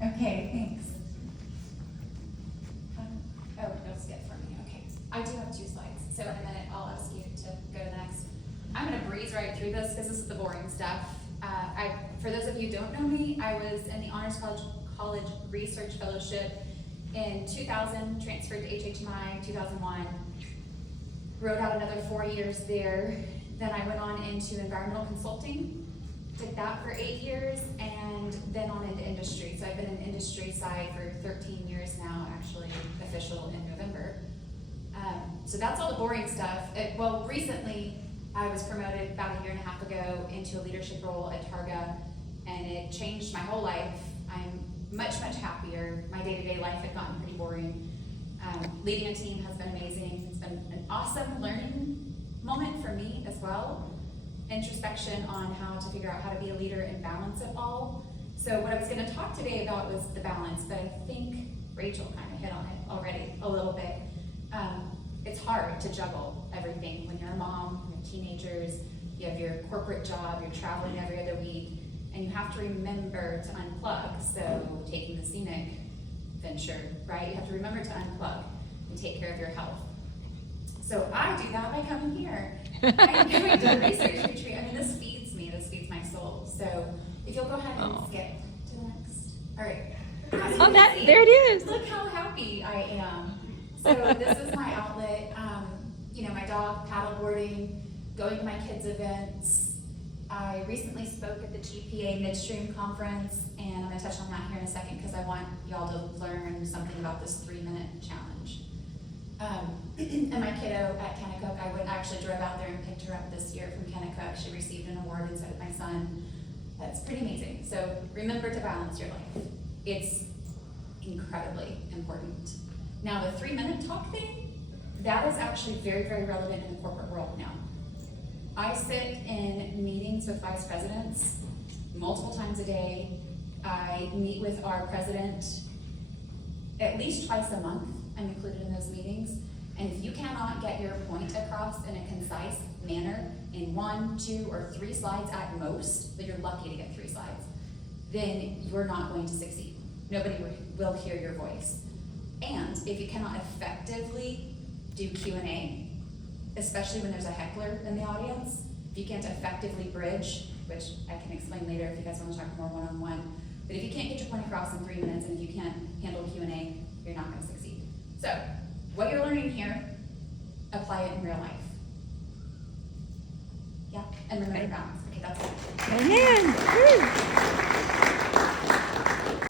Okay, thanks. Oh, it'll skip for me, okay. I do have 2 slides, so in a minute I'll ask you to go to the next. I'm gonna breeze right through this because this is the boring stuff. For those of you who don't know me, I was in the Honors College Research Fellowship in 2000, transferred to HHMI 2001, wrote out another 4 years there. Then I went on into environmental consulting, did that for 8 years, and then on into industry. So I've been in industry side for 13 years now, actually official in November. So that's all the boring stuff. Well, recently I was promoted about 1.5 years ago into a leadership role at Targa, and it changed my whole life. I'm much, much happier. My day-to-day life had gotten pretty boring. Leading a team has been amazing. It's been an awesome learning moment for me as well. Introspection on how to figure out how to be a leader and balance it all. So what I was going to talk today about was the balance, but I think Rachel kind of hit on it already a little bit. It's hard to juggle everything when you're a mom, you have teenagers, you have your corporate job, you're traveling every other week, and you have to remember to unplug. So taking the scenic venture, right? You have to remember to unplug and take care of your health. So I do that by coming here. I'm going to a research retreat. I mean, this feeds me, this feeds my soul. So if you'll go ahead and skip to the next. All right. Oh, there it is. Look how happy I am. So this is my outlet. You know, my dog, paddleboarding, going to my kids' events. I recently spoke at the GPA Midstream Conference, and I'm going to touch on that here in a second because I want y'all to learn something about this 3-minute challenge. And my kiddo at Kennecott, I actually drove out there and picked her up this year from Kennecott. She received an award, and so did my son. That's pretty amazing. So remember to balance your life. It's incredibly important. Now the 3-minute talk thing, that is actually very, very relevant in the corporate world now. I sit in meetings with vice presidents multiple times a day. I meet with our president at least twice a month. I'm included in those meetings. And if you cannot get your point across in a concise manner in 1, 2, or 3 slides at most, but you're lucky to get 3 slides, then you're not going to succeed. Nobody will hear your voice. And if you cannot effectively do Q&A, especially when there's a heckler in the audience, if you can't effectively bridge, which I can explain later if you guys want to talk more one-on-one, but if you can't get your point across in 3 minutes and if you can't handle Q&A, you're not going to succeed. So, what you're learning here, apply it in real life. Yeah, and remember balance. Okay, that's it. Amen. Woo.